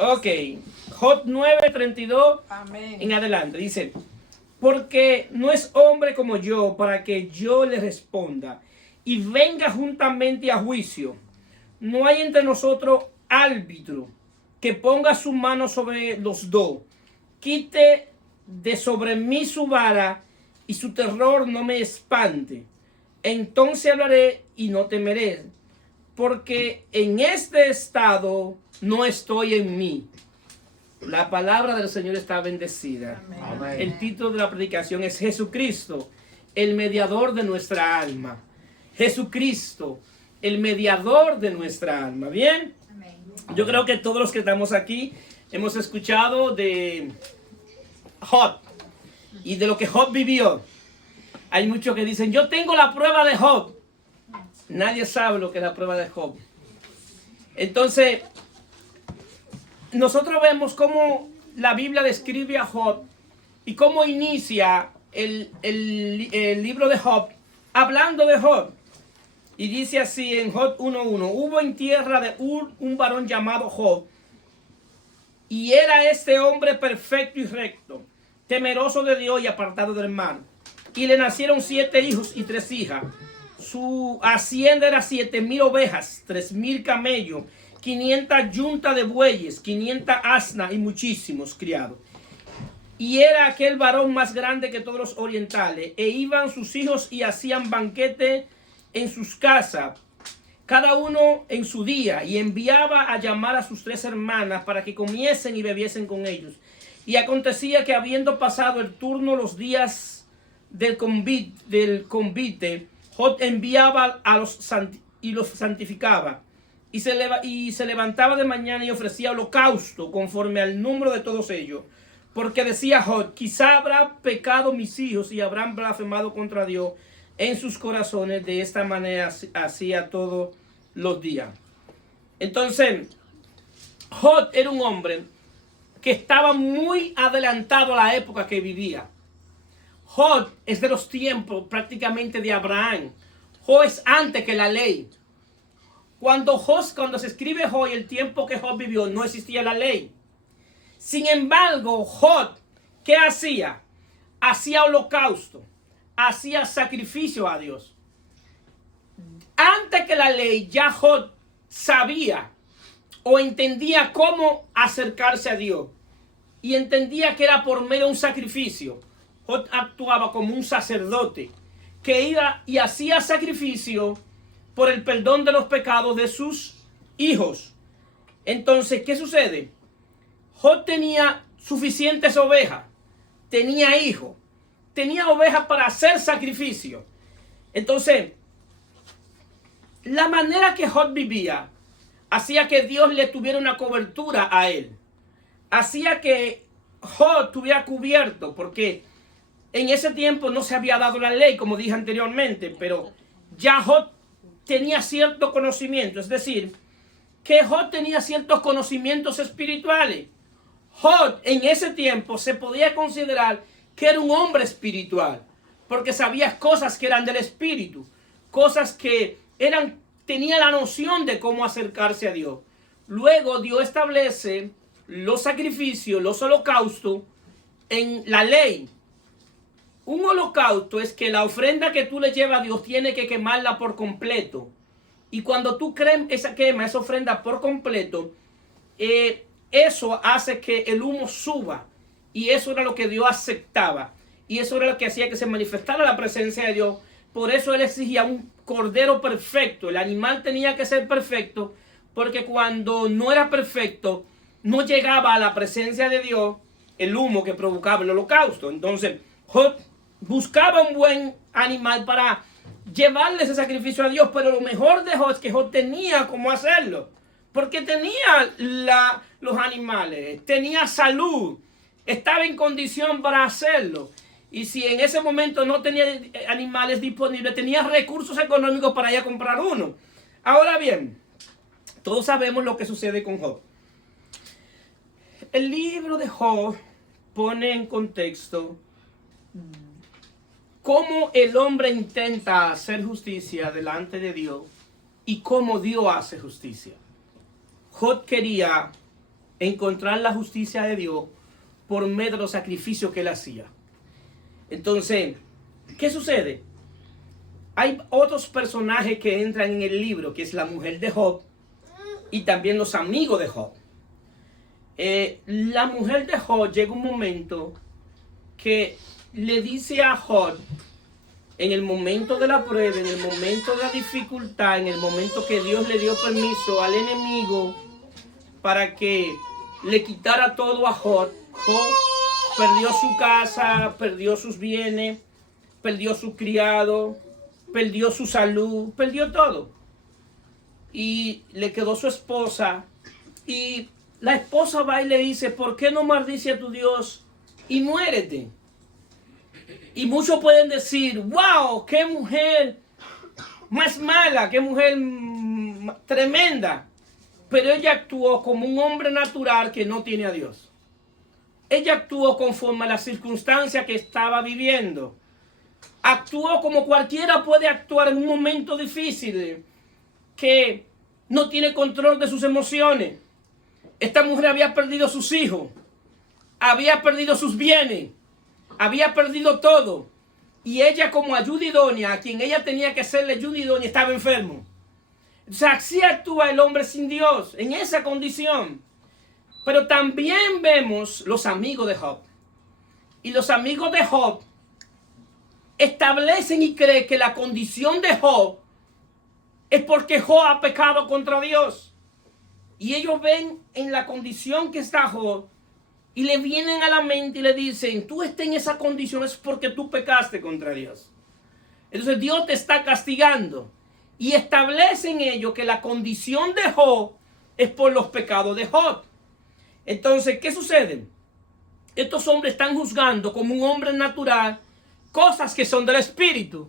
Ok, Job 9:32 Amén. en adelante. Dice, porque no es hombre como yo para que yo le responda y venga juntamente a juicio. No hay entre nosotros árbitro que ponga su mano sobre los dos. Quite de sobre mí su vara y su terror no me espante. Entonces hablaré y no temeré, porque en este estado no estoy en mí. La palabra del Señor está bendecida. Amén. El título de la predicación es Jesucristo, el mediador de nuestra alma. Jesucristo, el mediador de nuestra alma. ¿Bien? Yo creo que todos los que estamos aquí hemos escuchado de Job y de lo que Job vivió. Hay muchos que dicen, yo tengo la prueba de Job. Nadie sabe lo que es la prueba de Job. Entonces, nosotros vemos cómo la Biblia describe a Job y cómo inicia el libro de Job hablando de Job. Y dice así en Job 1:1, hubo en tierra de Ur un varón llamado Job, y era este hombre perfecto y recto, temeroso de Dios y apartado del mal. Y le nacieron 7 hijos y 3 hijas. Su hacienda era 7,000 ovejas, 3,000 camellos, 500 yuntas de bueyes, 500 asnas y muchísimos criados. Y era aquel varón más grande que todos los orientales. E iban sus hijos y hacían banquete en sus casas, cada uno en su día, y enviaba a llamar a sus 3 hermanas para que comiesen y bebiesen con ellos. Y acontecía que habiendo pasado el turno los días del convite, Job enviaba a los y los santificaba. Y se levantaba de mañana y ofrecía holocausto conforme al número de todos ellos. Porque decía Job, quizá habrá pecado mis hijos y habrán blasfemado contra Dios en sus corazones. De esta manera hacía todos los días. Entonces, Job era un hombre que estaba muy adelantado a la época que vivía. Job es de los tiempos prácticamente de Abraham. Job es antes que la ley. Cuando se escribe Job, el tiempo que Job vivió, no existía la ley. Sin embargo, Job, ¿qué hacía? Hacía holocausto, hacía sacrificio a Dios. Antes que la ley, ya Job sabía o entendía cómo acercarse a Dios. Y entendía que era por medio de un sacrificio. Job actuaba como un sacerdote que iba y hacía sacrificio por el perdón de los pecados de sus hijos. Entonces, ¿qué sucede? Job tenía suficientes ovejas, tenía hijos, tenía ovejas para hacer sacrificio. Entonces, la manera que Job vivía hacía que Dios le tuviera una cobertura a él. Hacía que Job estuviera cubierto, porque en ese tiempo no se había dado la ley, como dije anteriormente, pero ya Job tenía cierto conocimiento, es decir, que Job tenía ciertos conocimientos espirituales. Job en ese tiempo se podía considerar que era un hombre espiritual, porque sabía cosas que eran del espíritu, cosas que tenía la noción de cómo acercarse a Dios. Luego Dios establece los sacrificios, los holocaustos en la ley. Un holocausto es que la ofrenda que tú le llevas a Dios tiene que quemarla por completo. Y cuando tú quema esa ofrenda por completo, eso hace que el humo suba. Y eso era lo que Dios aceptaba. Y eso era lo que hacía que se manifestara la presencia de Dios. Por eso Él exigía un cordero perfecto. El animal tenía que ser perfecto, porque cuando no era perfecto, no llegaba a la presencia de Dios el humo que provocaba el holocausto. Entonces, Job buscaba un buen animal para llevarle ese sacrificio a Dios, pero lo mejor de Job es que Job tenía cómo hacerlo, porque tenía los animales, tenía salud, estaba en condición para hacerlo. Y si en ese momento no tenía animales disponibles, tenía recursos económicos para ir a comprar uno. Ahora bien, todos sabemos lo que sucede con Job. El libro de Job pone en contexto cómo el hombre intenta hacer justicia delante de Dios y cómo Dios hace justicia. Job quería encontrar la justicia de Dios por medio de los sacrificios que él hacía. Entonces, ¿qué sucede? Hay otros personajes que entran en el libro, que es la mujer de Job y también los amigos de Job. La mujer de Job llega un momento que le dice a Job, en el momento de la prueba, en el momento de la dificultad, en el momento que Dios le dio permiso al enemigo para que le quitara todo a Job, Job perdió su casa, perdió sus bienes, perdió su criado, perdió su salud, perdió todo. Y le quedó su esposa. Y la esposa va y le dice, ¿por qué no maldice a tu Dios y muérete? Y muchos pueden decir, wow, qué mujer más mala, qué mujer tremenda. Pero ella actuó como un hombre natural que no tiene a Dios. Ella actuó conforme a las circunstancias que estaba viviendo. Actuó como cualquiera puede actuar en un momento difícil, que no tiene control de sus emociones. Esta mujer había perdido sus hijos, había perdido sus bienes, había perdido todo. Y ella, como ayuda idónea, a quien ella tenía que hacerle ayuda idónea, estaba enfermo. O sea, así actúa el hombre sin Dios, en esa condición. Pero también vemos los amigos de Job. Y los amigos de Job establecen y creen que la condición de Job es porque Job ha pecado contra Dios. Y ellos ven en la condición que está Job y le vienen a la mente y le dicen, tú estás en esa condición es porque tú pecaste contra Dios. Entonces Dios te está castigando. Y establecen ellos que la condición de Job es por los pecados de Job. Entonces, ¿qué sucede? Estos hombres están juzgando como un hombre natural cosas que son del espíritu.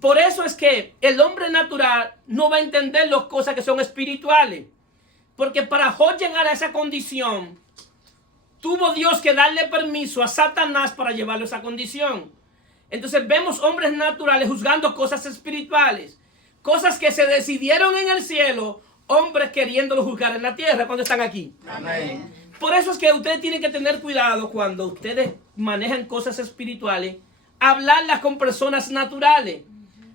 Por eso es que el hombre natural no va a entender las cosas que son espirituales. Porque para Job llegar a esa condición, tuvo Dios que darle permiso a Satanás para llevarlo a esa condición. Entonces vemos hombres naturales juzgando cosas espirituales. Cosas que se decidieron en el cielo, hombres queriéndolo juzgar en la tierra cuando están aquí. Amén. Por eso es que ustedes tienen que tener cuidado cuando ustedes manejan cosas espirituales, hablarlas con personas naturales.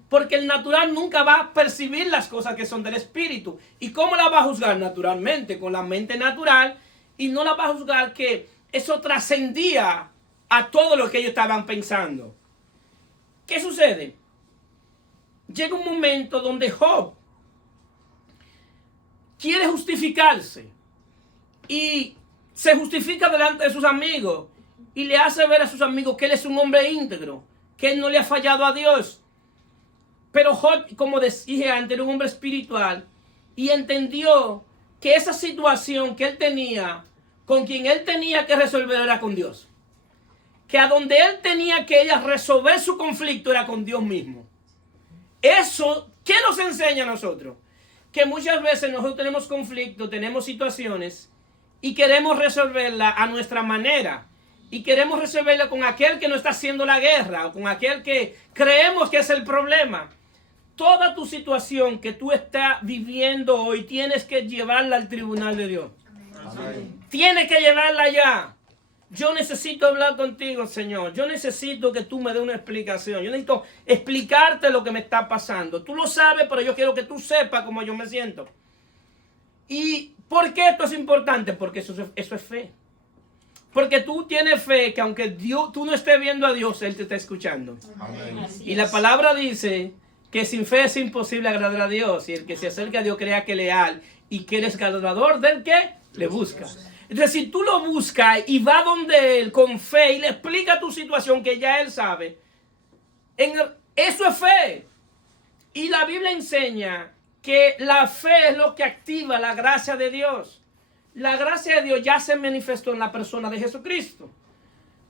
Porque el natural nunca va a percibir las cosas que son del espíritu. ¿Y cómo la va a juzgar? Naturalmente, con la mente natural. Y no la va a juzgar que eso trascendía a todo lo que ellos estaban pensando. ¿Qué sucede? Llega un momento donde Job quiere justificarse y se justifica delante de sus amigos y le hace ver a sus amigos que él es un hombre íntegro, que él no le ha fallado a Dios. Pero Job, como dije antes, era un hombre espiritual y entendió que esa situación que él tenía, con quien él tenía que resolver era con Dios. Que a donde él tenía que resolver su conflicto era con Dios mismo. Eso, ¿qué nos enseña a nosotros? Que muchas veces nosotros tenemos conflictos, tenemos situaciones y queremos resolverla a nuestra manera. Y queremos resolverla con aquel que no está haciendo la guerra o con aquel que creemos que es el problema. Toda tu situación que tú estás viviendo hoy tienes que llevarla al tribunal de Dios. Amén. Tienes que llevarla allá. Yo necesito hablar contigo, Señor. Yo necesito que tú me des una explicación. Yo necesito explicarte lo que me está pasando. Tú lo sabes, pero yo quiero que tú sepas cómo yo me siento. ¿Y por qué esto es importante? Porque eso es fe. Porque tú tienes fe que aunque tú no estés viendo a Dios, Él te está escuchando. Amén. Y la palabra dice que sin fe es imposible agradar a Dios. Y el que se acerca a Dios crea que es leal y que Él es galardador del que le busca. Entonces, si tú lo buscas y vas donde Él con fe y le explica tu situación que ya Él sabe, eso es fe. Y la Biblia enseña que la fe es lo que activa la gracia de Dios. La gracia de Dios ya se manifestó en la persona de Jesucristo.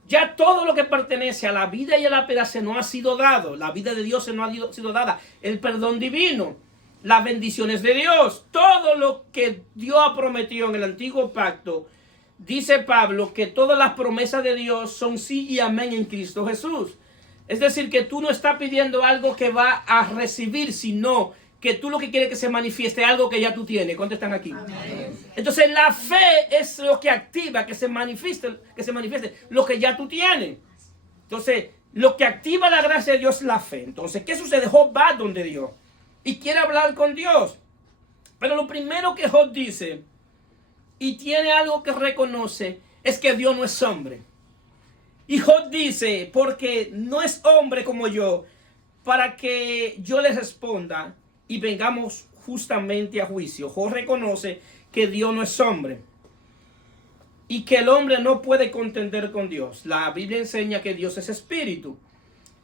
Ya todo lo que pertenece a la vida y a la piedad se nos ha sido dado. La vida de Dios se nos ha sido dada. El perdón divino, las bendiciones de Dios, todo lo que Dios ha prometido en el antiguo pacto. Dice Pablo que todas las promesas de Dios son sí y amén en Cristo Jesús. Es decir, que tú no estás pidiendo algo que va a recibir, sino que tú lo que quieres que se manifieste algo que ya tú tienes. ¿Cuántos están aquí? Amén. Entonces la fe es lo que activa, que se manifieste lo que ya tú tienes. Entonces, lo que activa la gracia de Dios es la fe. Entonces, ¿qué sucede? Job va donde Dios y quiere hablar con Dios. Pero lo primero que Job dice, y tiene algo que reconoce, es que Dios no es hombre. Y Job dice, porque no es hombre como yo, para que yo le responda y vengamos justamente a juicio. Job reconoce que Dios no es hombre y que el hombre no puede contender con Dios. La Biblia enseña que Dios es espíritu,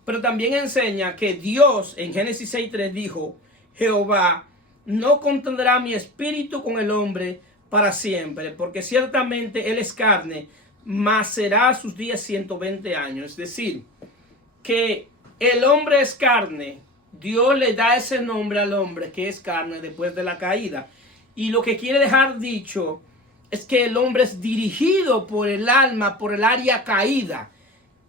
pero también enseña que Dios en Génesis 6:3 dijo, Jehová no contendrá mi espíritu con el hombre para siempre, porque ciertamente él es carne, mas será sus días 120 años. Es decir, que el hombre es carne. Dios le da ese nombre al hombre que es carne después de la caída. Y lo que quiere dejar dicho es que el hombre es dirigido por el alma, por el área caída,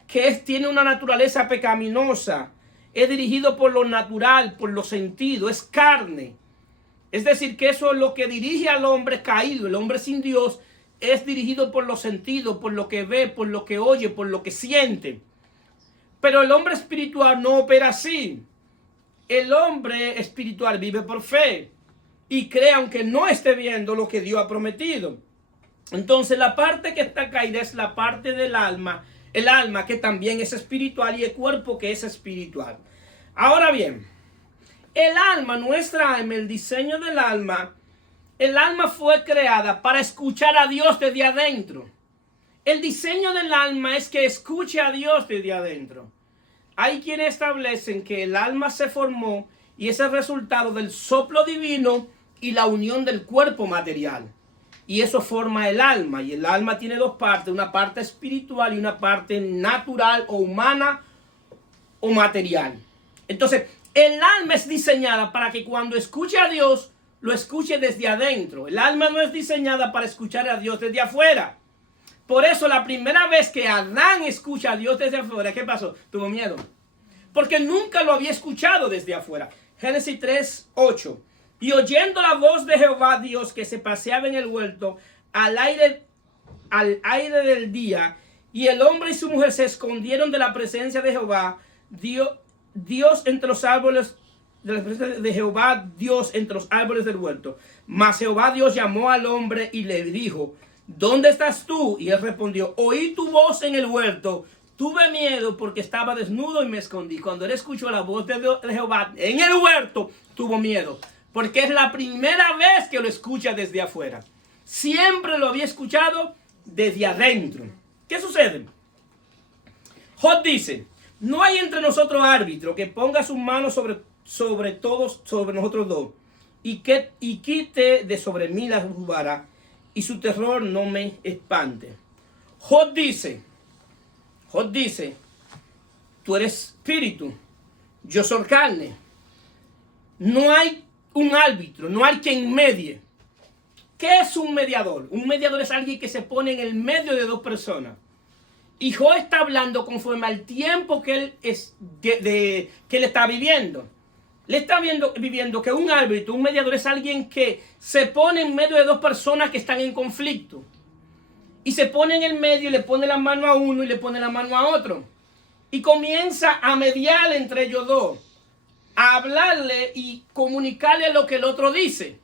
que tiene una naturaleza pecaminosa. Es dirigido por lo natural, por los sentidos, es carne. Es decir, que eso es lo que dirige al hombre caído. El hombre sin Dios es dirigido por los sentidos, por lo que ve, por lo que oye, por lo que siente. Pero el hombre espiritual no opera así. El hombre espiritual vive por fe y cree aunque no esté viendo lo que Dios ha prometido. Entonces la parte que está caída es la parte del alma, el alma que también es espiritual y el cuerpo que es espiritual. Ahora bien, el alma, nuestra alma, el diseño del alma, el alma fue creada para escuchar a Dios desde adentro. El diseño del alma es que escuche a Dios desde adentro. Hay quienes establecen que el alma se formó y es el resultado del soplo divino y la unión del cuerpo material. Y eso forma el alma. Y el alma tiene dos partes, una parte espiritual y una parte natural o humana o material. Entonces, el alma es diseñada para que cuando escuche a Dios, lo escuche desde adentro. El alma no es diseñada para escuchar a Dios desde afuera. Por eso la primera vez que Adán escucha a Dios desde afuera, ¿qué pasó? Tuvo miedo. Porque nunca lo había escuchado desde afuera. Génesis 3:8. Y oyendo la voz de Jehová Dios que se paseaba en el huerto al aire del día, y el hombre y su mujer se escondieron de la presencia de Jehová, Dios entre los árboles, de la presencia de Jehová Dios entre los árboles del huerto. Mas Jehová Dios llamó al hombre y le dijo, ¿dónde estás tú? Y él respondió, oí tu voz en el huerto, tuve miedo porque estaba desnudo y me escondí. Cuando él escuchó la voz de Jehová en el huerto, tuvo miedo, porque es la primera vez que lo escucha desde afuera. Siempre lo había escuchado desde adentro. ¿Qué sucede? Job dice, no hay entre nosotros árbitro que ponga sus manos sobre todos, sobre nosotros dos, y quite de sobre mí la vara, y su terror no me espante. Job dice, tú eres espíritu, yo soy carne. No hay un árbitro, no hay quien medie. ¿Qué es un mediador? Un mediador es alguien que se pone en el medio de dos personas. Y Job está hablando conforme al tiempo que él está viviendo. Le está viviendo que un árbitro, un mediador, es alguien que se pone en medio de dos personas que están en conflicto. Y se pone en el medio y le pone la mano a uno y le pone la mano a otro. Y comienza a mediar entre ellos dos. A hablarle y comunicarle lo que el otro dice.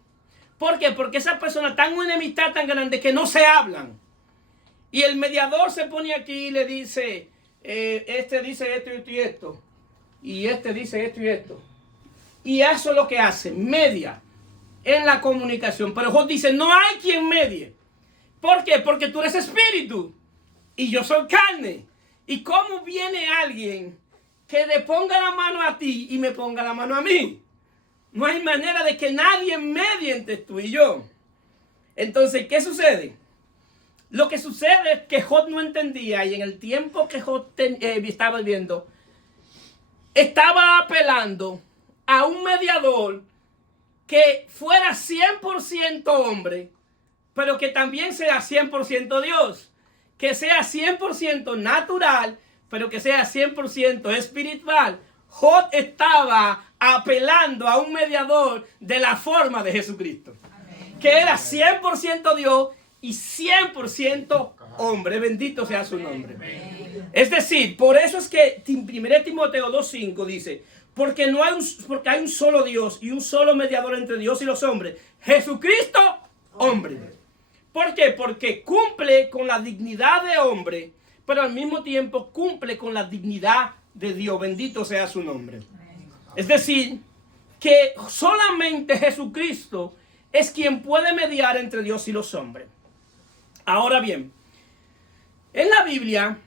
¿Por qué? Porque esa persona está en una enemistad tan grande que no se hablan. Y el mediador se pone aquí y le dice, este dice esto y esto. Y este dice esto y esto. Y eso es lo que hace, media en la comunicación. Pero Job dice, no hay quien medie. ¿Por qué? Porque tú eres espíritu y yo soy carne. ¿Y cómo viene alguien que le ponga la mano a ti y me ponga la mano a mí? No hay manera de que nadie medie entre tú y yo. Entonces, ¿qué sucede? Lo que sucede es que Job no entendía, y en el tiempo que Job estaba viviendo, estaba apelando a un mediador que fuera 100% hombre, pero que también sea 100% Dios, que sea 100% natural, pero que sea 100% espiritual. Job estaba apelando a un mediador de la forma de Jesucristo. Amén. Que era 100% Dios y 100% hombre. Bendito sea su nombre. Amén. Es decir, por eso es que 1 Timoteo 2:5 dice, porque hay un solo Dios y un solo mediador entre Dios y los hombres, Jesucristo, hombre. ¿Por qué? Porque cumple con la dignidad de hombre, pero al mismo tiempo cumple con la dignidad de Dios. Bendito sea su nombre. Es decir, que solamente Jesucristo es quien puede mediar entre Dios y los hombres. Ahora bien, en la Biblia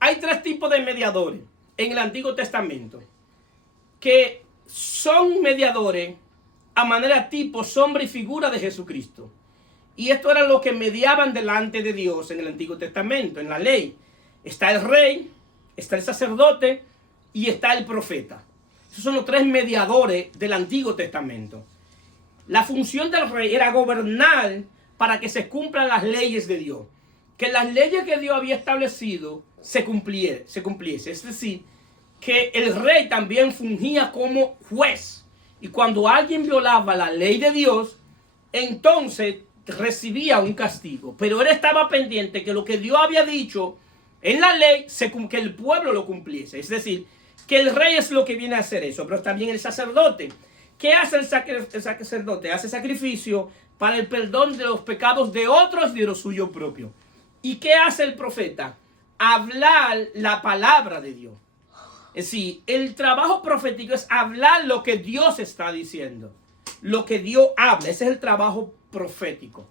hay 3 tipos de mediadores en el Antiguo Testamento, que son mediadores a manera tipo, sombra y figura de Jesucristo. Y esto era lo que mediaban delante de Dios en el Antiguo Testamento, en la ley. Está el rey, está el sacerdote y está el profeta. Esos son los 3 mediadores del Antiguo Testamento. La función del rey era gobernar para que se cumplan las leyes de Dios. Que las leyes que Dios había establecido se cumpliese. Es decir, que el rey también fungía como juez. Y cuando alguien violaba la ley de Dios, entonces recibía un castigo. Pero él estaba pendiente que lo que Dios había dicho en la ley, que el pueblo lo cumpliese. Es decir, que el rey es lo que viene a hacer eso. Pero también el sacerdote. ¿Qué hace el sacerdote? Hace sacrificio para el perdón de los pecados de otros y de los suyos propios. ¿Y qué hace el profeta? Hablar la palabra de Dios. Es decir, el trabajo profético es hablar lo que Dios está diciendo. Lo que Dios habla. Ese es el trabajo profético.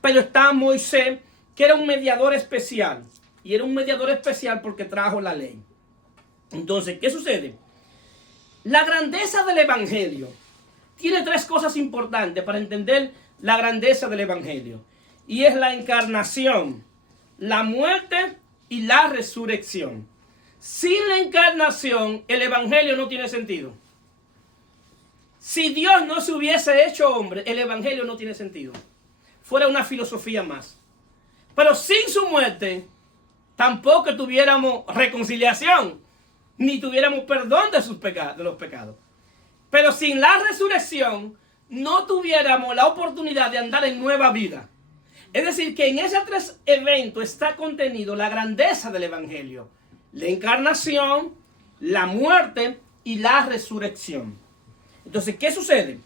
Pero está Moisés, que era un mediador especial. Y era un mediador especial porque trajo la ley. Entonces, ¿qué sucede? La grandeza del evangelio tiene 3 cosas importantes para entender la grandeza del evangelio. Y es la encarnación, la muerte y la resurrección. Sin la encarnación, el evangelio no tiene sentido. Si Dios no se hubiese hecho hombre, el evangelio no tiene sentido. Fuera una filosofía más. Pero sin su muerte, tampoco tuviéramos reconciliación, ni tuviéramos perdón de los pecados. Pero sin la resurrección, no tuviéramos la oportunidad de andar en nueva vida. Es decir, que en esos 3 eventos está contenido la grandeza del evangelio. La encarnación, la muerte y la resurrección. Entonces, ¿qué sucede?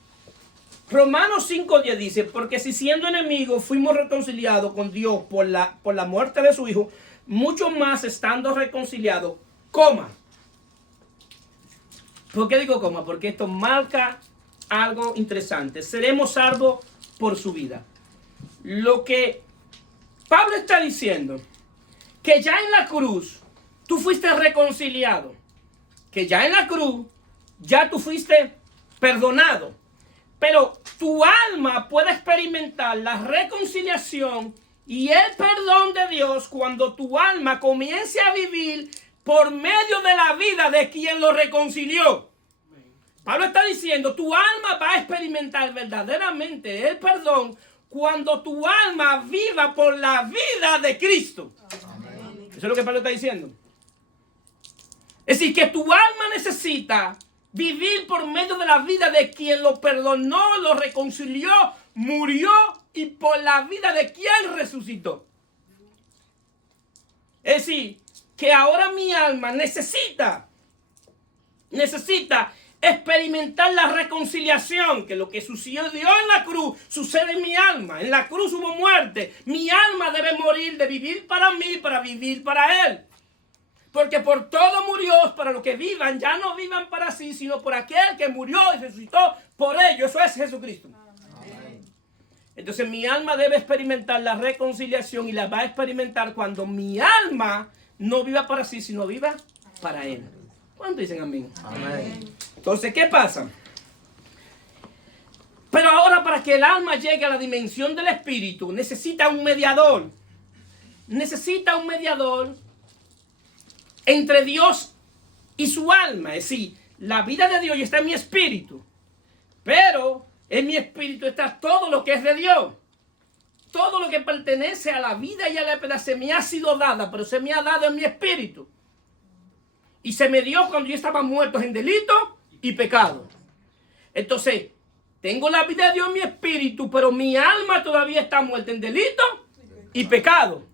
Romanos 5:10 dice, porque si siendo enemigos fuimos reconciliados con Dios por la muerte de su Hijo, mucho más estando reconciliados, coma. ¿Por qué digo coma? Porque esto marca algo interesante. Seremos salvos por su vida. Lo que Pablo está diciendo, que ya en la cruz tú fuiste reconciliado, que ya en la cruz ya tú fuiste perdonado, pero tu alma puede experimentar la reconciliación y el perdón de Dios cuando tu alma comience a vivir por medio de la vida de quien lo reconcilió. Pablo está diciendo, tu alma va a experimentar verdaderamente el perdón cuando tu alma viva por la vida de Cristo. Amén. Eso es lo que Pablo está diciendo. Es decir, que tu alma necesita vivir por medio de la vida de quien lo perdonó, lo reconcilió, murió y por la vida de quien resucitó. Es decir, que ahora mi alma necesita experimentar la reconciliación, que lo que sucedió en la cruz sucede en mi alma. En la cruz hubo muerte. Mi alma debe morir de vivir para mí, para vivir para Él. Porque por todo murió, para los que vivan, ya no vivan para sí, sino por aquel que murió y resucitó por ellos. Eso es Jesucristo. Amén. Entonces mi alma debe experimentar la reconciliación y la va a experimentar cuando mi alma no viva para sí, sino viva para Él. ¿Cuántos dicen amén? Amén. Entonces, ¿qué pasa? Pero ahora para que el alma llegue a la dimensión del espíritu, necesita un mediador. Necesita un mediador entre Dios y su alma. Es decir, la vida de Dios está en mi espíritu. Pero en mi espíritu está todo lo que es de Dios. Todo lo que pertenece a la vida y a la esperanza se me ha sido dada, pero se me ha dado en mi espíritu. Y se me dio cuando yo estaba muerto en delito y pecado. Entonces, tengo la vida de Dios en mi espíritu, pero mi alma todavía está muerta en delito y pecado.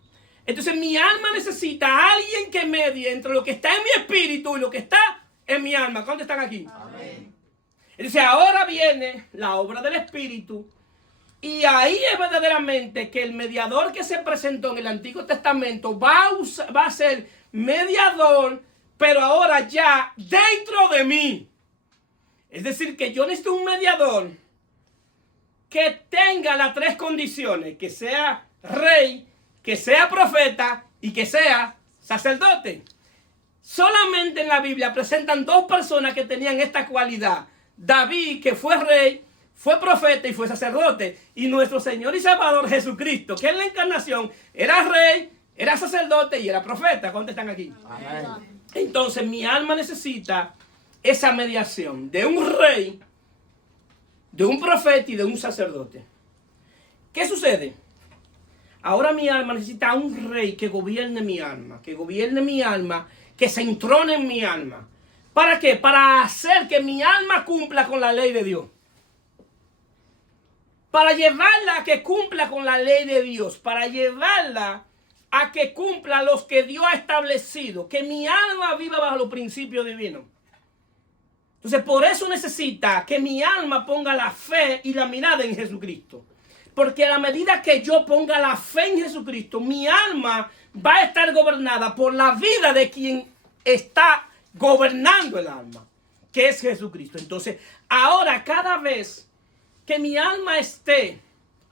Entonces, mi alma necesita a alguien que medie entre lo que está en mi espíritu y lo que está en mi alma. ¿Cuántos están aquí? Amén. Entonces, ahora viene la obra del espíritu. Y ahí es verdaderamente que el mediador que se presentó en el Antiguo Testamento va a ser mediador, pero ahora ya dentro de mí. Es decir, que yo necesito un mediador que tenga las tres condiciones: que sea rey, que sea profeta y que sea sacerdote. Solamente en la Biblia presentan dos personas que tenían esta cualidad: David, que fue rey, fue profeta y fue sacerdote, y nuestro Señor y Salvador Jesucristo, que en la encarnación era rey, era sacerdote y era profeta. ¿Cuántos están aquí? Amén. Entonces mi alma necesita esa mediación de un rey, de un profeta y de un sacerdote. ¿Qué sucede? Ahora mi alma necesita un rey que gobierne mi alma, que se entrone en mi alma. ¿Para qué? Para hacer que mi alma cumpla con la ley de Dios. Para llevarla a que cumpla con la ley de Dios, para llevarla a que cumpla los que Dios ha establecido, que mi alma viva bajo los principios divinos. Entonces, por eso necesita que mi alma ponga la fe y la mirada en Jesucristo. Porque a la medida que yo ponga la fe en Jesucristo, mi alma va a estar gobernada por la vida de quien está gobernando el alma, que es Jesucristo. Entonces, ahora cada vez que mi alma esté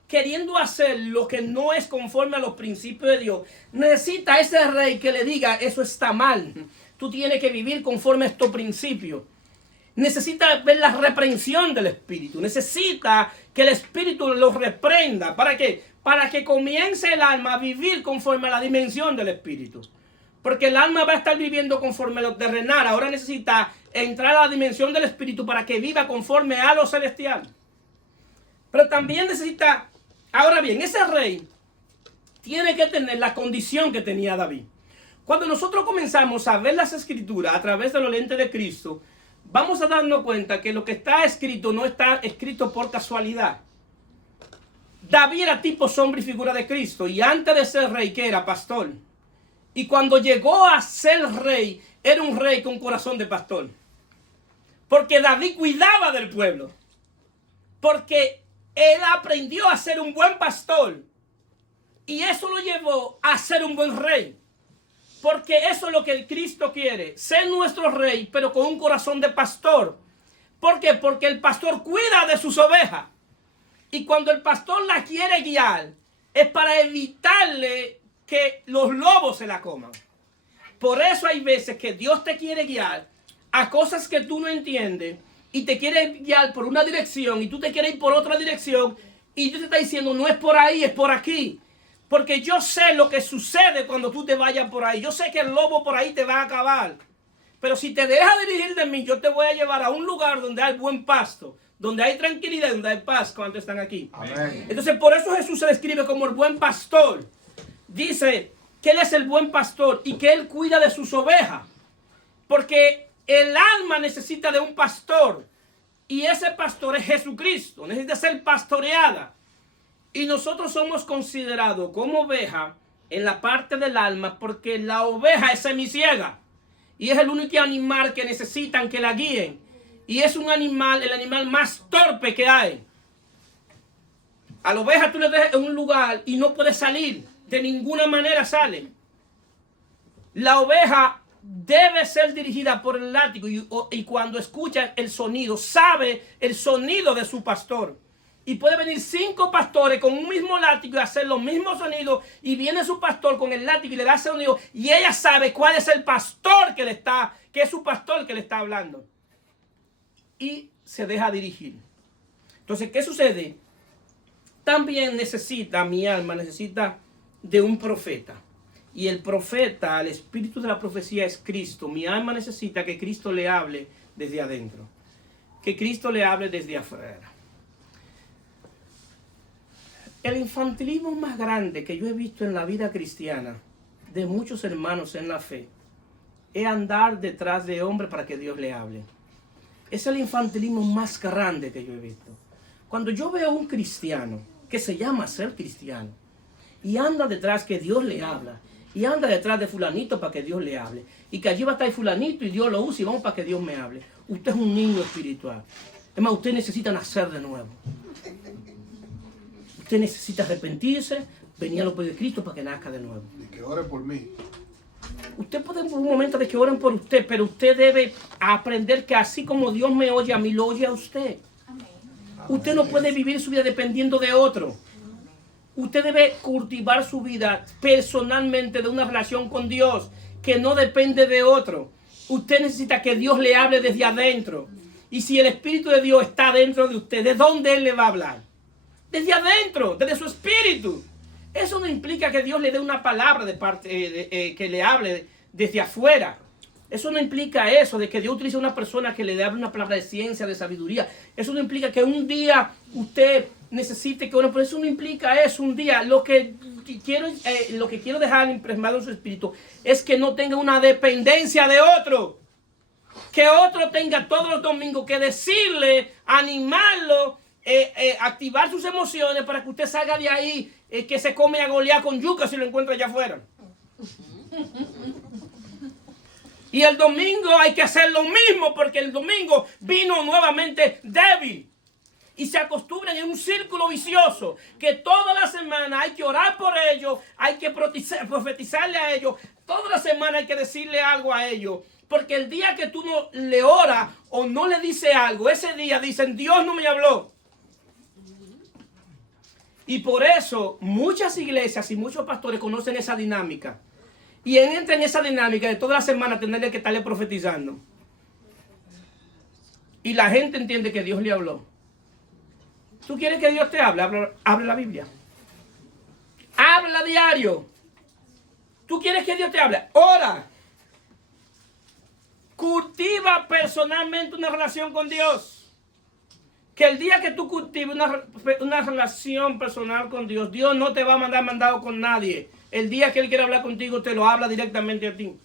queriendo hacer lo que no es conforme a los principios de Dios, necesita ese rey que le diga: eso está mal, tú tienes que vivir conforme a estos principios. Necesita ver la reprensión del Espíritu, necesita que el Espíritu lo reprenda. ¿Para qué? Para que comience el alma a vivir conforme a la dimensión del Espíritu. Porque el alma va a estar viviendo conforme a lo terrenal, ahora necesita entrar a la dimensión del Espíritu para que viva conforme a lo celestial. Pero también necesita, ahora bien, ese rey tiene que tener la condición que tenía David. Cuando nosotros comenzamos a ver las Escrituras a través de los lentes de Cristo, vamos a darnos cuenta que lo que está escrito no está escrito por casualidad. David era tipo, sombra y figura de Cristo, y antes de ser rey, ¿qué era? Pastor. Y cuando llegó a ser rey, era un rey con corazón de pastor. Porque David cuidaba del pueblo. Porque él aprendió a ser un buen pastor. Y eso lo llevó a ser un buen rey. Porque eso es lo que el Cristo quiere. Ser nuestro rey, pero con un corazón de pastor. ¿Por qué? Porque el pastor cuida de sus ovejas. Y cuando el pastor la quiere guiar, es para evitarle que los lobos se la coman. Por eso hay veces que Dios te quiere guiar a cosas que tú no entiendes. Y te quiere guiar por una dirección y tú te quieres ir por otra dirección. Y Dios te está diciendo: no es por ahí, es por aquí. Porque yo sé lo que sucede cuando tú te vayas por ahí. Yo sé que el lobo por ahí te va a acabar. Pero si te dejas dirigir de mí, yo te voy a llevar a un lugar donde hay buen pasto, donde hay tranquilidad, donde hay paz. ¿Cuántos están aquí? Amén. Entonces, por eso Jesús se describe como el buen pastor. Dice que Él es el buen pastor y que Él cuida de sus ovejas. Porque el alma necesita de un pastor. Y ese pastor es Jesucristo. Necesita ser pastoreada. Y nosotros somos considerados como oveja en la parte del alma, porque la oveja es semiciega. Y es el único animal que necesitan que la guíen. Y es un animal, el animal más torpe que hay. A la oveja tú le dejas en un lugar y no puede salir. De ninguna manera sale. La oveja debe ser dirigida por el látigo y cuando escucha el sonido, sabe el sonido de su pastor. Y puede venir 5 pastores con un mismo látigo y hacer los mismos sonidos, y viene su pastor con el látigo y le da ese sonido, y ella sabe cuál es el pastor que es su pastor que le está hablando. Y se deja dirigir. Entonces, ¿qué sucede? También mi alma necesita de un profeta. Y el profeta, el espíritu de la profecía es Cristo. Mi alma necesita que Cristo le hable desde adentro. Que Cristo le hable desde afuera. El infantilismo más grande que yo he visto en la vida cristiana de muchos hermanos en la fe es andar detrás de hombres para que Dios le hable. Es el infantilismo más grande que yo he visto. Cuando yo veo a un cristiano que se llama ser cristiano y anda detrás que Dios le habla, y anda detrás de fulanito para que Dios le hable, y que allí va a estar fulanito y Dios lo usa y vamos para que Dios me hable, usted es un niño espiritual. Es más, usted necesita nacer de nuevo. Usted necesita arrepentirse, venir a los pies de Cristo para que nazca de nuevo. Y que ore por mí. Usted puede en un momento de que oren por usted, pero usted debe aprender que así como Dios me oye a mí, lo oye a usted. Usted no puede vivir su vida dependiendo de otro. Usted debe cultivar su vida personalmente de una relación con Dios que no depende de otro. Usted necesita que Dios le hable desde adentro. Y si el Espíritu de Dios está dentro de usted, ¿de dónde Él le va a hablar? Desde adentro, desde su espíritu. Eso no implica que Dios le dé una palabra de parte, que le hable desde afuera. Eso no implica eso, de que Dios utilice a una persona que le hable una palabra de ciencia, de sabiduría. Eso no implica que un día usted necesite que uno, pero eso no implica eso. Un día lo que quiero dejar impregnado en su espíritu es que no tenga una dependencia de otro. Que otro tenga todos los domingos que decirle, animarlo, activar sus emociones para que usted salga de ahí, que se come a Goliat con yuca si lo encuentra allá afuera. Y el domingo hay que hacer lo mismo porque el domingo vino nuevamente débil. Y se acostumbran en un círculo vicioso que toda la semana hay que orar por ellos, hay que profetizarle a ellos, toda la semana hay que decirle algo a ellos. Porque el día que tú no le oras o no le dices algo, ese día dicen, Dios no me habló. Y por eso muchas iglesias y muchos pastores conocen esa dinámica. Y entran en esa dinámica de toda la semana tenerle que estarle profetizando. Y la gente entiende que Dios le habló. ¿Tú quieres que Dios te hable? Hable la Biblia. Habla diario. ¿Tú quieres que Dios te hable? Ora. Cultiva personalmente una relación con Dios. Que el día que tú cultives una relación personal con Dios, Dios no te va a mandar mandado con nadie. El día que Él quiere hablar contigo, te lo habla directamente a ti.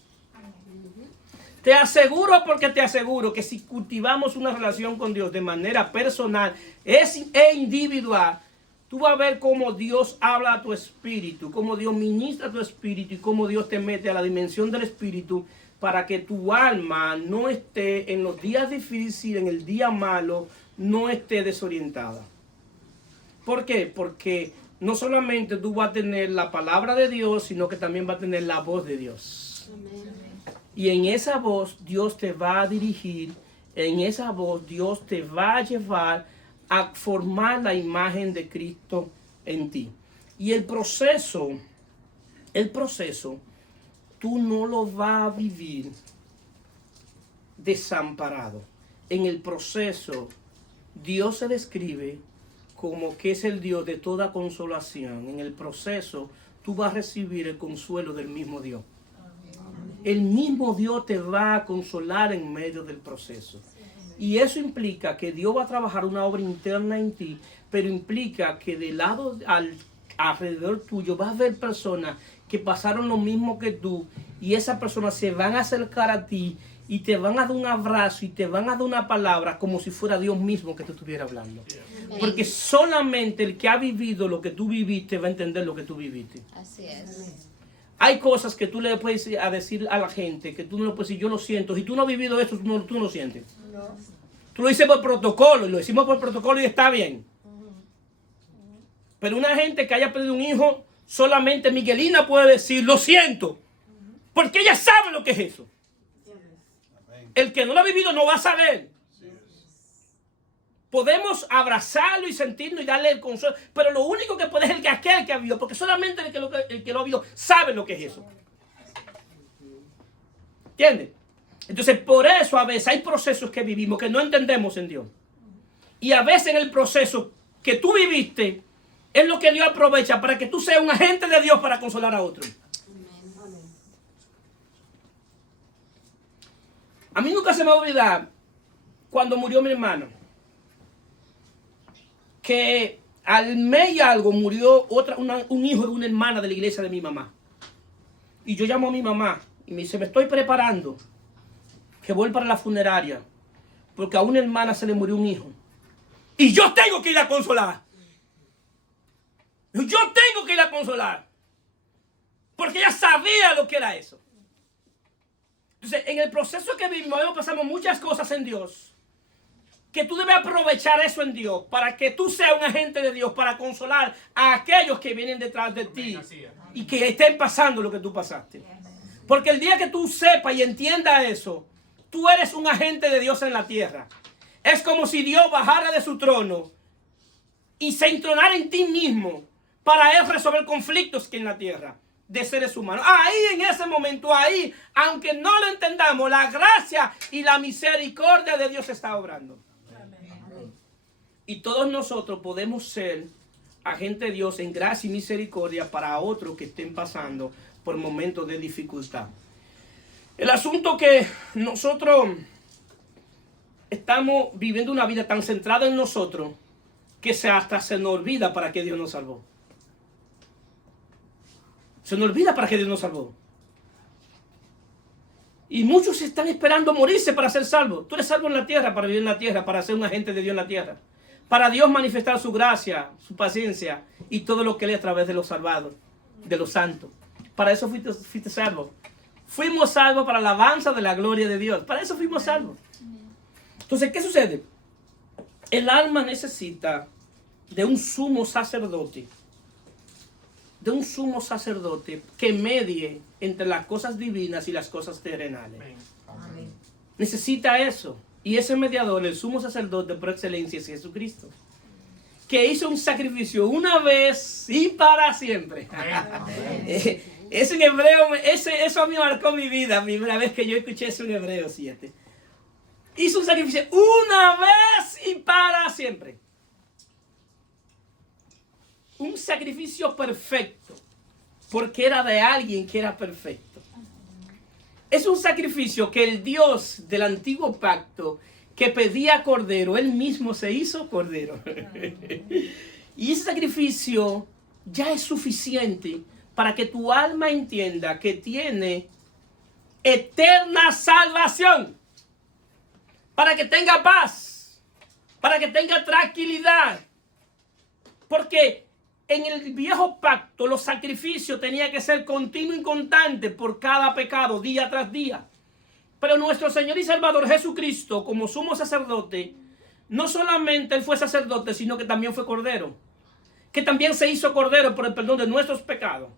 Te aseguro, porque te aseguro que si cultivamos una relación con Dios de manera personal e individual, tú vas a ver cómo Dios habla a tu espíritu, cómo Dios ministra a tu espíritu y cómo Dios te mete a la dimensión del espíritu para que tu alma no esté en los días difíciles, en el día malo, no esté desorientada. ¿Por qué? Porque no solamente tú vas a tener la palabra de Dios, sino que también vas a tener la voz de Dios. Amén. Y en esa voz Dios te va a dirigir, en esa voz Dios te va a llevar a formar la imagen de Cristo en ti. Y el proceso, tú no lo vas a vivir desamparado. En el proceso, Dios se describe como que es el Dios de toda consolación. En el proceso, tú vas a recibir el consuelo del mismo Dios. El mismo Dios te va a consolar en medio del proceso. Y eso implica que Dios va a trabajar una obra interna en ti, pero implica que del lado alrededor tuyo vas a ver personas que pasaron lo mismo que tú y esas personas se van a acercar a ti y te van a dar un abrazo y te van a dar una palabra como si fuera Dios mismo que te estuviera hablando. Porque solamente el que ha vivido lo que tú viviste va a entender lo que tú viviste. Así es. Hay cosas que tú le puedes decir a la gente, que tú no le puedes decir, yo lo siento. Si tú no has vivido eso, tú no lo sientes. No. Tú lo dices por protocolo, y lo decimos por protocolo y está bien. Pero una gente que haya perdido un hijo, solamente Miguelina puede decir, lo siento. Porque ella sabe lo que es eso. El que no lo ha vivido no va a saber. Podemos abrazarlo y sentirlo y darle el consuelo, pero lo único que puede es aquel que ha vivido, porque solamente el que lo ha vivido sabe lo que es eso. ¿Entiendes? Entonces, por eso a veces hay procesos que vivimos que no entendemos en Dios. Y a veces en el proceso que tú viviste, es lo que Dios aprovecha para que tú seas un agente de Dios para consolar a otros. A mí nunca se me va a olvidar cuando murió mi hermano. Que al mes y algo murió un hijo de una hermana de la iglesia de mi mamá. Y yo llamo a mi mamá Y me dice, me estoy preparando, que voy para la funeraria, porque a una hermana se le murió un hijo. Y yo tengo que ir a consolar. Yo tengo que ir a consolar. Porque ella sabía lo que era eso. Entonces, en el proceso que vivimos, pasamos muchas cosas en Dios. Que tú debes aprovechar eso en Dios, para que tú seas un agente de Dios, para consolar a aquellos que vienen detrás de ti y que estén pasando lo que tú pasaste. Porque el día que tú sepas y entiendas eso, tú eres un agente de Dios en la tierra. Es como si Dios bajara de su trono y se entronara en ti mismo para él resolver conflictos que en la tierra de seres humanos. Ahí, en ese momento, ahí, aunque no lo entendamos, la gracia y la misericordia de Dios está obrando. Y todos nosotros podemos ser agentes de Dios en gracia y misericordia para otros que estén pasando por momentos de dificultad. El asunto que nosotros estamos viviendo una vida tan centrada en nosotros que hasta se nos olvida para qué Dios nos salvó. Se nos olvida para qué Dios nos salvó. Y muchos están esperando morirse para ser salvos. Tú eres salvo en la tierra para vivir en la tierra, para ser un agente de Dios en la tierra. Para Dios manifestar su gracia, su paciencia y todo lo que Él es a través de los salvados, de los santos. Para eso fuiste salvo. Fuimos salvos para la alabanza de la gloria de Dios. Para eso fuimos salvos. Entonces, ¿qué sucede? El alma necesita de un sumo sacerdote. De un sumo sacerdote que medie entre las cosas divinas y las cosas terrenales. Amén. Necesita eso. Y ese mediador, el sumo sacerdote por excelencia, es Jesucristo. Que hizo un sacrificio una vez y para siempre. Es en Hebreo, eso a mí marcó mi vida. La primera vez que yo escuché eso en Hebreo 7. Hizo un sacrificio una vez y para siempre. Un sacrificio perfecto. Porque era de alguien que era perfecto. Es un sacrificio que el Dios del antiguo pacto, que pedía cordero, Él mismo se hizo cordero. Y ese sacrificio ya es suficiente para que tu alma entienda que tiene eterna salvación. Para que tenga paz. Para que tenga tranquilidad. Porque en el viejo pacto los sacrificios tenían que ser continuos y constantes por cada pecado, día tras día. Pero nuestro Señor y Salvador Jesucristo, como sumo sacerdote, no solamente Él fue sacerdote, sino que también fue cordero. Que también se hizo cordero por el perdón de nuestros pecados.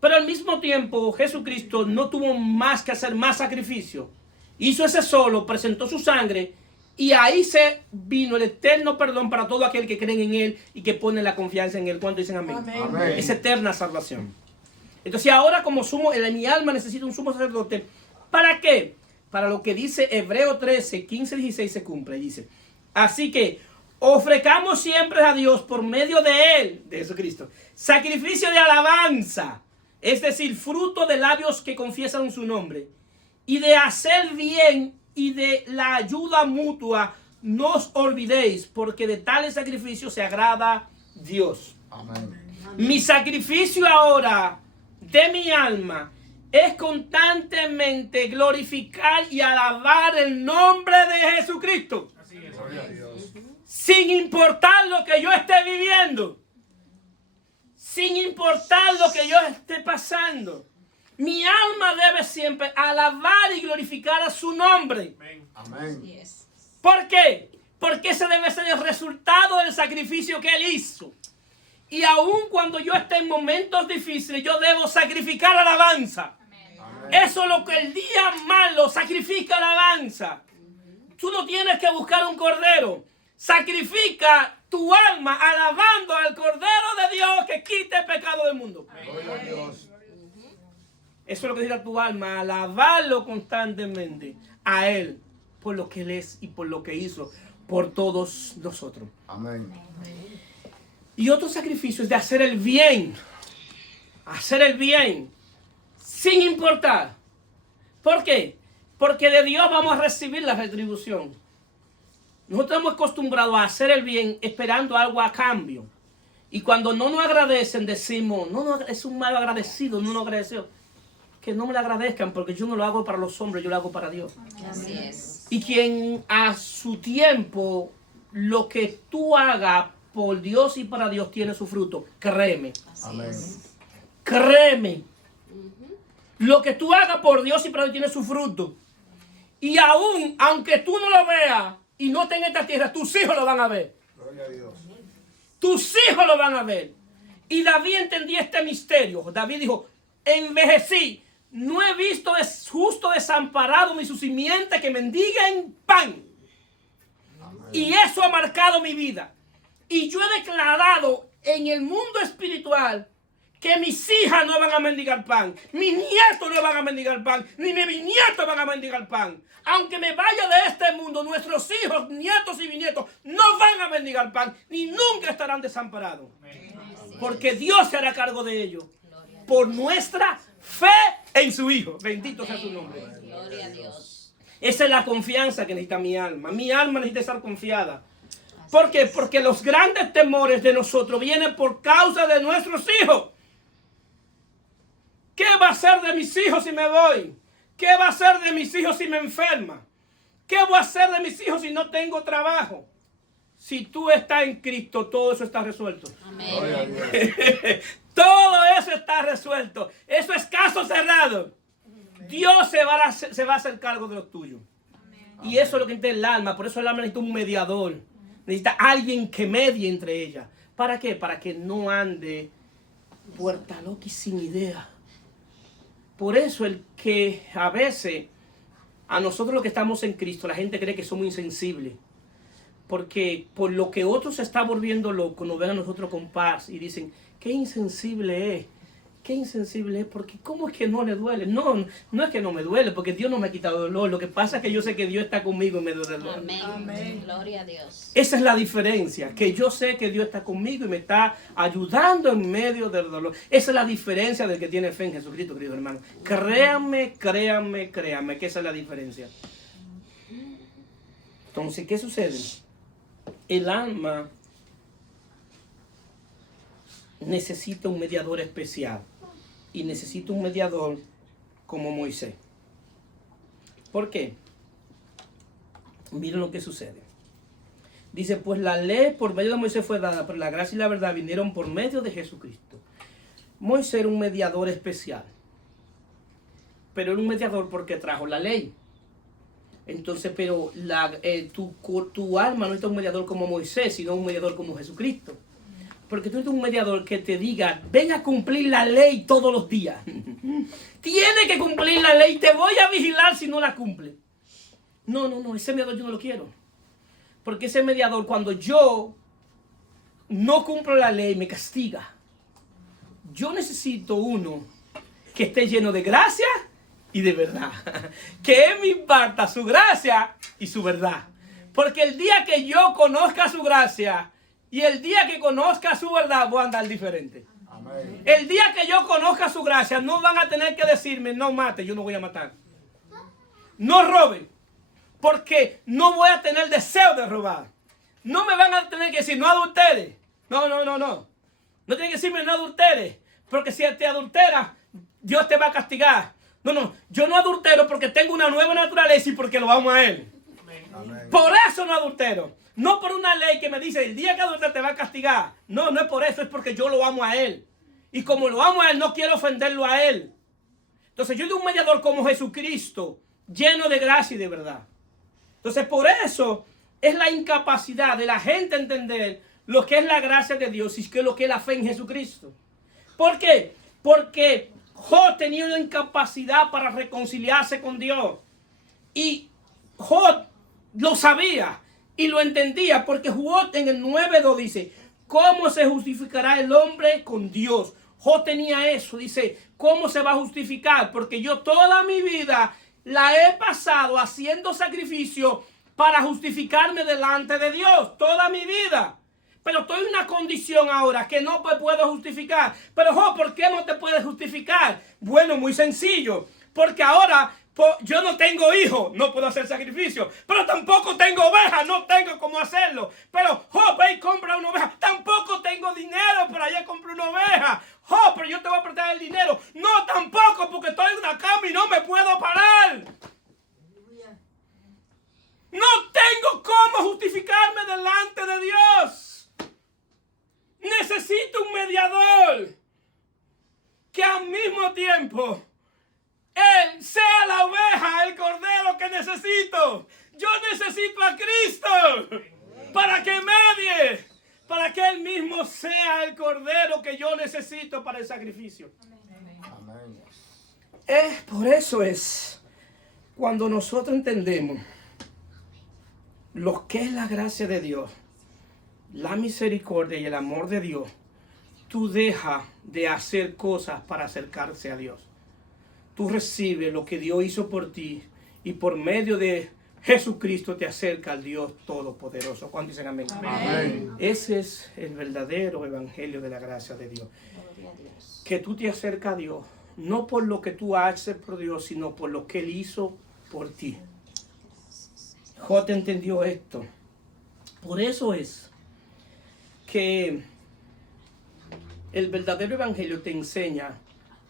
Pero al mismo tiempo Jesucristo no tuvo más que hacer más sacrificio. Hizo ese solo, presentó su sangre. Y ahí se vino el eterno perdón para todo aquel que cree en Él y que pone la confianza en Él. ¿Cuánto dicen amén? Amén. Es eterna salvación. Entonces ahora como mi alma necesita un sumo sacerdote. ¿Para qué? Para lo que dice Hebreo 13, 15, 16 se cumple. Dice, así que ofrezcamos siempre a Dios por medio de Él, de Jesucristo, sacrificio de alabanza. Es decir, fruto de labios que confiesan su nombre. Y de hacer bien y de la ayuda mutua, no os olvidéis, porque de tales sacrificios se agrada Dios. Amén. Mi sacrificio ahora de mi alma es constantemente glorificar y alabar el nombre de Jesucristo. Así es. Sin importar lo que yo esté viviendo. Sin importar lo que yo esté pasando. Mi alma debe siempre alabar y glorificar a su nombre. Amén. ¿Por qué? Porque ese debe ser el resultado del sacrificio que Él hizo. Y aun cuando yo esté en momentos difíciles, yo debo sacrificar alabanza. Amén. Eso es lo que el día malo sacrifica alabanza. Tú no tienes que buscar un cordero. Sacrifica tu alma alabando al Cordero de Dios que quite el pecado del mundo. Amén. Eso es lo que dice tu alma, alabarlo constantemente a Él por lo que Él es y por lo que hizo por todos nosotros. Amén. Y otro sacrificio es de hacer el bien. Hacer el bien sin importar. ¿Por qué? Porque de Dios vamos a recibir la retribución. Nosotros estamos acostumbrados a hacer el bien esperando algo a cambio. Y cuando no nos agradecen decimos, no, es un mal agradecido, no nos agradeció. que no me la agradezcan, porque yo no lo hago para los hombres, yo lo hago para Dios. Así es. Y quien a su tiempo, lo que tú hagas por Dios y para Dios tiene su fruto. Créeme. Así es. Créeme. Lo que tú hagas por Dios y para Dios tiene su fruto. Y aún, aunque tú no lo veas y no estés en esta tierra, tus hijos lo van a ver. Gloria a Dios. Tus hijos lo van a ver. Y David entendía este misterio. David dijo, envejecí, no he visto justo desamparado ni su simiente que mendiga en pan. Amén. Y eso ha marcado mi vida. Y yo he declarado en el mundo espiritual que mis hijas no van a mendigar pan, mis nietos no van a mendigar pan, ni mis bisnietos van a mendigar pan. Aunque me vaya de este mundo, nuestros hijos, nietos y bisnietos no van a mendigar pan, ni nunca estarán desamparados. Porque Dios se hará cargo de ellos por nuestra fe en su Hijo. Bendito sea su nombre. Gloria a Dios. Esa es la confianza que necesita mi alma. Mi alma necesita estar confiada. ¿Por qué? Porque los grandes temores de nosotros vienen por causa de nuestros hijos. ¿Qué va a ser de mis hijos si me voy? ¿Qué va a ser de mis hijos si me enferma? ¿Qué voy a hacer de mis hijos si no tengo trabajo? Si tú estás en Cristo, todo eso está resuelto. Gloria a Amén. Dios. Todo eso está resuelto. Eso es caso cerrado. Dios se va a hacer cargo de lo tuyo. Y eso es lo que necesita el alma. Por eso el alma necesita un mediador. Necesita alguien que medie entre ellas. ¿Para qué? Para que no ande puerta loca y sin idea. Por eso el que a veces a nosotros los que estamos en Cristo, la gente cree que somos insensibles. Porque por lo que otros se están volviendo locos, nos ven a nosotros con paz y dicen, qué insensible es. Qué insensible es, porque ¿cómo es que no le duele? No, no es que no me duele, porque Dios no me ha quitado dolor. Lo que pasa es que yo sé que Dios está conmigo en medio del dolor. Amén. Gloria a Dios. Esa es la diferencia, que yo sé que Dios está conmigo y me está ayudando en medio del dolor. Esa es la diferencia del que tiene fe en Jesucristo, querido hermano. Créanme, créanme, créanme, que esa es la diferencia. Entonces, ¿qué sucede? El alma necesita un mediador especial y necesita un mediador como Moisés. ¿Por qué? Miren lo que sucede. Dice, pues la ley por medio de Moisés fue dada, pero la gracia y la verdad vinieron por medio de Jesucristo. Moisés era un mediador especial, pero era un mediador porque trajo la ley. Entonces, pero tu alma no es un mediador como Moisés, sino un mediador como Jesucristo. Porque tú eres un mediador que te diga, ven a cumplir la ley todos los días. Tiene que cumplir la ley, te voy a vigilar si no la cumple. No, ese mediador yo no lo quiero. Porque ese mediador, cuando yo no cumplo la ley, me castiga. Yo necesito uno que esté lleno de gracia y de verdad. Que Él me imparta su gracia y su verdad. Porque el día que yo conozca su gracia y el día que conozca su verdad, voy a andar diferente. Amén. El día que yo conozca su gracia, no van a tener que decirme, no mate, yo no voy a matar. No roben, porque no voy a tener deseo de robar. No me van a tener que decir, no adulteres. No. No tienen que decirme, no adulteres, porque si te adulteras, Dios te va a castigar. No, yo no adultero porque tengo una nueva naturaleza y porque lo amo a Él. Amén. Por eso no adultero. No por una ley que me dice, el día que adulteres te va a castigar. No es por eso, es porque yo lo amo a Él. Y como lo amo a Él, no quiero ofenderlo a Él. Entonces yo soy un mediador como Jesucristo, lleno de gracia y de verdad. Entonces por eso es la incapacidad de la gente entender lo que es la gracia de Dios y lo que es la fe en Jesucristo. ¿Por qué? Porque Job tenía una incapacidad para reconciliarse con Dios. Y Job lo sabía y lo entendía, porque Job en el 9:2 dice, ¿cómo se justificará el hombre con Dios? Job tenía eso, dice, ¿cómo se va a justificar? Porque yo toda mi vida la he pasado haciendo sacrificio para justificarme delante de Dios, toda mi vida. Pero estoy en una condición ahora que no me puedo justificar. Pero Job, ¿por qué no te puedes justificar? Bueno, muy sencillo, porque ahora Yo no tengo hijos, no puedo hacer sacrificio, pero tampoco tengo ovejas, no tengo cómo hacerlo. Pero Job, ve y compra una oveja, tampoco tengo dinero para ir a comprar una oveja. Job, pero yo te voy a prestar el dinero. No, tampoco, porque estoy en una cama y no me puedo parar. No tengo cómo justificarme delante de Dios. Necesito un mediador que al mismo tiempo Él sea la oveja, el cordero que necesito. Yo necesito a Cristo para que medie, para que Él mismo sea el cordero que yo necesito para el sacrificio. Amén. Por eso es cuando nosotros entendemos lo que es la gracia de Dios, la misericordia y el amor de Dios, tú dejas de hacer cosas para acercarse a Dios. Tú recibes lo que Dios hizo por ti y por medio de Jesucristo te acerca al Dios Todopoderoso. ¿Cuántos dicen amén? Amén. Ese es el verdadero evangelio de la gracia de Dios. Gloria a Dios. Que tú te acercas a Dios, no por lo que tú haces por Dios, sino por lo que Él hizo por ti. Job entendió esto. Por eso es que el verdadero evangelio te enseña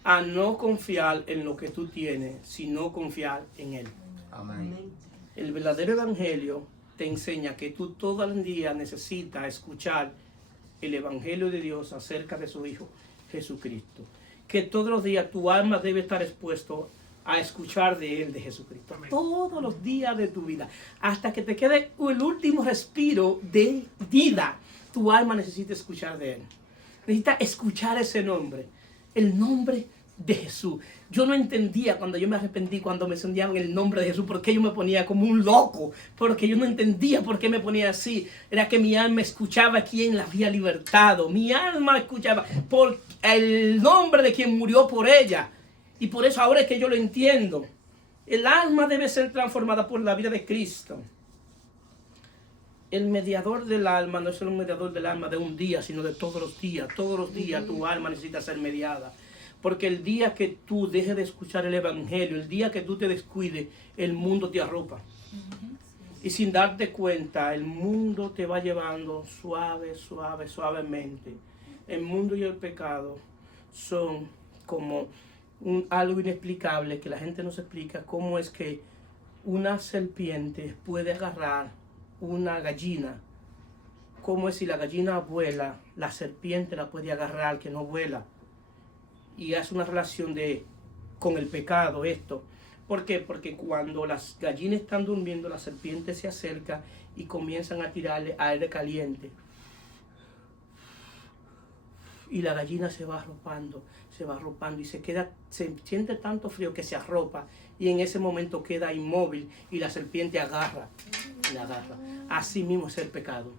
a no confiar en lo que tú tienes, sino confiar en Él. Amén. El verdadero evangelio te enseña que tú todo el día necesitas escuchar el evangelio de Dios acerca de su Hijo Jesucristo. Que todos los días tu alma debe estar expuesto a escuchar de Él, de Jesucristo. Todos los días de tu vida. Hasta que te quede el último respiro de vida, tu alma necesita escuchar de Él. Necesita escuchar ese nombre. El nombre de Jesús. Yo no entendía cuando yo me arrepentí, cuando me sondeaban el nombre de Jesús, por qué yo me ponía como un loco, porque yo no entendía por qué me ponía así. Era que mi alma escuchaba a quien la había libertado. Mi alma escuchaba por el nombre de quien murió por ella. Y por eso ahora es que yo lo entiendo. El alma debe ser transformada por la vida de Cristo. El mediador del alma no es solo un mediador del alma de un día, sino de todos los días. Todos los días tu alma necesita ser mediada. Porque el día que tú dejes de escuchar el evangelio, el día que tú te descuides, el mundo te arropa. Y sin darte cuenta, el mundo te va llevando suavemente. El mundo y el pecado son como algo inexplicable que la gente no se explica. Cómo es que una serpiente puede agarrar una gallina. Cómo es si la gallina vuela, la serpiente la puede agarrar que no vuela. Y hace una relación con el pecado esto. ¿Por qué? Porque cuando las gallinas están durmiendo, la serpiente se acerca y comienzan a tirarle aire caliente. Y la gallina se va arropando y se siente tanto frío que se arropa y en ese momento queda inmóvil y la serpiente la agarra. Así mismo es el pecado,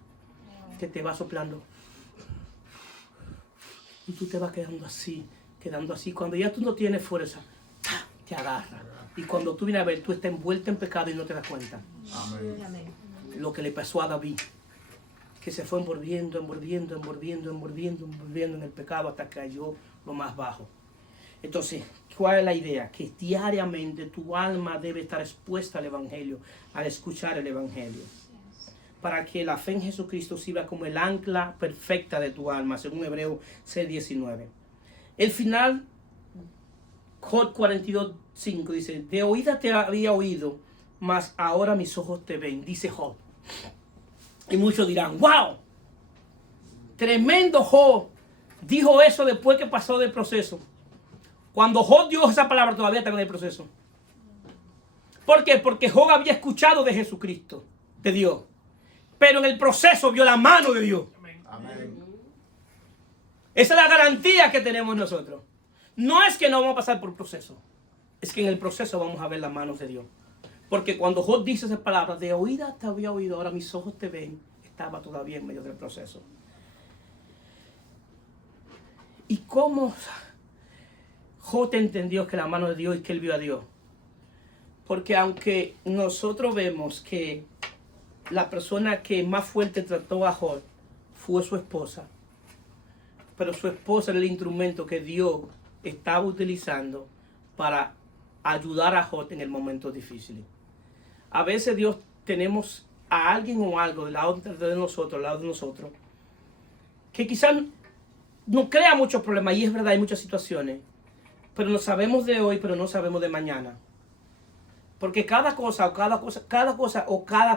que te va soplando y tú te vas quedando así. Cuando ya tú no tienes fuerza, te agarra. Y cuando tú vienes a ver, tú estás envuelto en pecado y no te das cuenta. Amén. Lo que le pasó a David, que se fue envolviendo en el pecado hasta que cayó lo más bajo. Entonces, ¿cuál es la idea? Que diariamente tu alma debe estar expuesta al evangelio, al escuchar el evangelio, para que la fe en Jesucristo sirva como el ancla perfecta de tu alma, según Hebreos 6:19. El final, Job 42:5 dice: de oída te había oído, mas ahora mis ojos te ven, dice Job. Y muchos dirán: wow, tremendo Job. Dijo eso después que pasó del proceso. Cuando Job dio esa palabra todavía estaba en el proceso. ¿Por qué? Porque Job había escuchado de Jesucristo, de Dios. Pero en el proceso vio la mano de Dios. Amén. Esa es la garantía que tenemos nosotros. No es que no vamos a pasar por proceso. Es que en el proceso vamos a ver las manos de Dios. Porque cuando Job dice esas palabras, de oída te había oído, ahora mis ojos te ven, estaba todavía en medio del proceso. ¿Y cómo Job entendió que la mano de Dios y que él vio a Dios? Porque aunque nosotros vemos que la persona que más fuerte trató a Job fue su esposa, pero su esposa era el instrumento que Dios estaba utilizando para ayudar a Job en el momento difícil. A veces Dios tenemos a alguien o algo del lado de nosotros, que quizás nos crea muchos problemas, y es verdad, hay muchas situaciones, pero no sabemos de hoy, pero no sabemos de mañana. Porque cada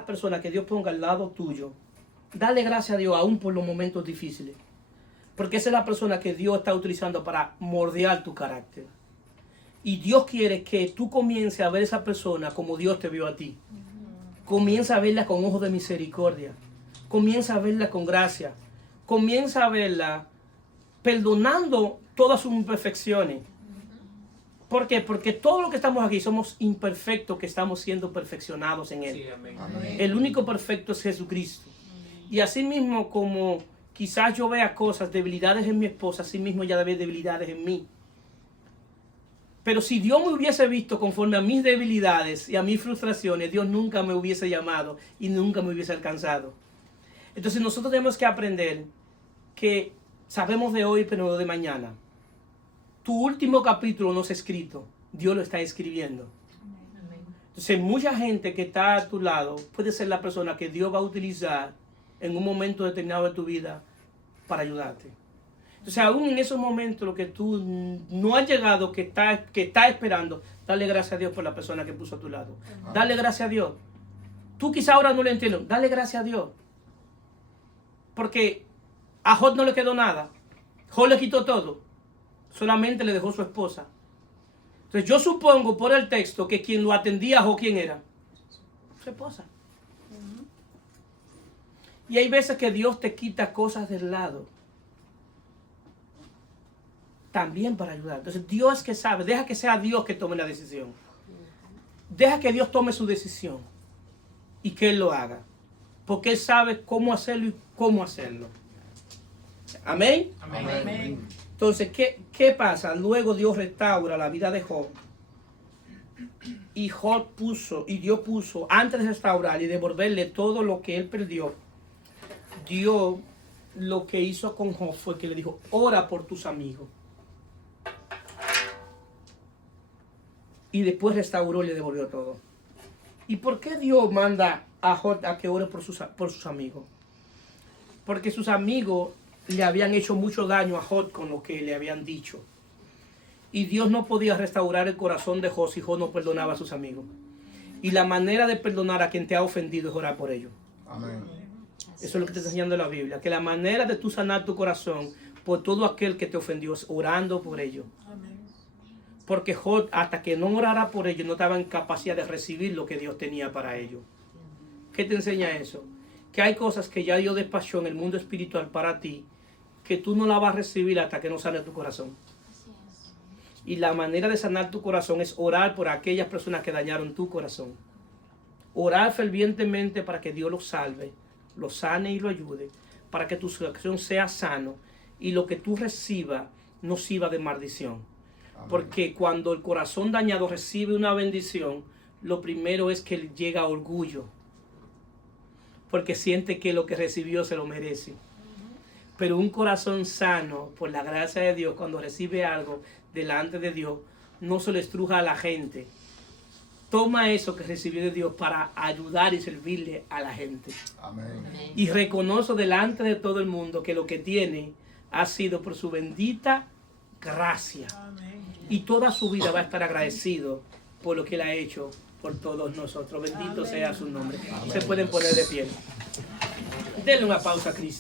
persona que Dios ponga al lado tuyo, dale gracias a Dios aún por los momentos difíciles. Porque esa es la persona que Dios está utilizando para moldear tu carácter. Y Dios quiere que tú comiences a ver a esa persona como Dios te vio a ti. Comienza a verla con ojos de misericordia. Comienza a verla con gracia. Comienza a verla perdonando todas sus imperfecciones. ¿Por qué? Porque todos los que estamos aquí somos imperfectos, que estamos siendo perfeccionados en Él. Sí, amén. Amén. El único perfecto es Jesucristo. Y así mismo como quizás yo vea cosas, debilidades en mi esposa, así mismo ella ve debilidades en mí. Pero si Dios me hubiese visto conforme a mis debilidades y a mis frustraciones, Dios nunca me hubiese llamado y nunca me hubiese alcanzado. Entonces nosotros tenemos que aprender que sabemos de hoy, pero no de mañana. Tu último capítulo no es escrito, Dios lo está escribiendo. Entonces mucha gente que está a tu lado puede ser la persona que Dios va a utilizar en un momento determinado de tu vida para ayudarte. Entonces aún en esos momentos lo que tú no has llegado, que está esperando, dale gracias a Dios por la persona que puso a tu lado. Dale gracias a Dios. Tú quizá ahora no lo entiendes, dale gracias a Dios. Porque a Job no le quedó nada. Job le quitó todo. Solamente le dejó su esposa. Entonces yo supongo por el texto que quien lo atendía a Job, ¿quién era? Su esposa. Y hay veces que Dios te quita cosas del lado. También para ayudar. Entonces Dios es que sabe. Deja que sea Dios que tome la decisión. Deja que Dios tome su decisión. Y que Él lo haga. Porque Él sabe cómo hacerlo y cómo hacerlo. Amén. Amén. Entonces, ¿qué pasa? Luego Dios restaura la vida de Job. Y Dios puso, antes de restaurar y devolverle todo lo que él perdió, Dios lo que hizo con Job fue que le dijo, ora por tus amigos. Y después restauró y le devolvió todo. ¿Y por qué Dios manda a Job a que ore por sus amigos? Porque sus amigos le habían hecho mucho daño a Job con lo que le habían dicho. Y Dios no podía restaurar el corazón de Job si Job no perdonaba a sus amigos. Y la manera de perdonar a quien te ha ofendido es orar por ellos. Amén. Eso es lo que te está enseñando la Biblia. Que la manera de tú sanar tu corazón por todo aquel que te ofendió es orando por ellos. Porque Job, hasta que no orara por ellos, no estaba en capacidad de recibir lo que Dios tenía para ellos. ¿Qué te enseña eso? Que hay cosas que ya Dios despachó en el mundo espiritual para ti, que tú no la vas a recibir hasta que no sane tu corazón. Y la manera de sanar tu corazón es orar por aquellas personas que dañaron tu corazón. Orar fervientemente para que Dios lo salve, lo sane y lo ayude, para que tu corazón sea sano y lo que tú recibas no sirva de maldición. Amén. Porque cuando el corazón dañado recibe una bendición, lo primero es que llega orgullo. Porque siente que lo que recibió se lo merece. Pero un corazón sano, por la gracia de Dios, cuando recibe algo delante de Dios, no se le estruja a la gente. Toma eso que recibió de Dios para ayudar y servirle a la gente. Amén. Y reconoce delante de todo el mundo que lo que tiene ha sido por su bendita gracia. Y toda su vida va a estar agradecido por lo que Él ha hecho por todos nosotros. Bendito sea su nombre. Se pueden poner de pie. Denle una pausa a Cristo.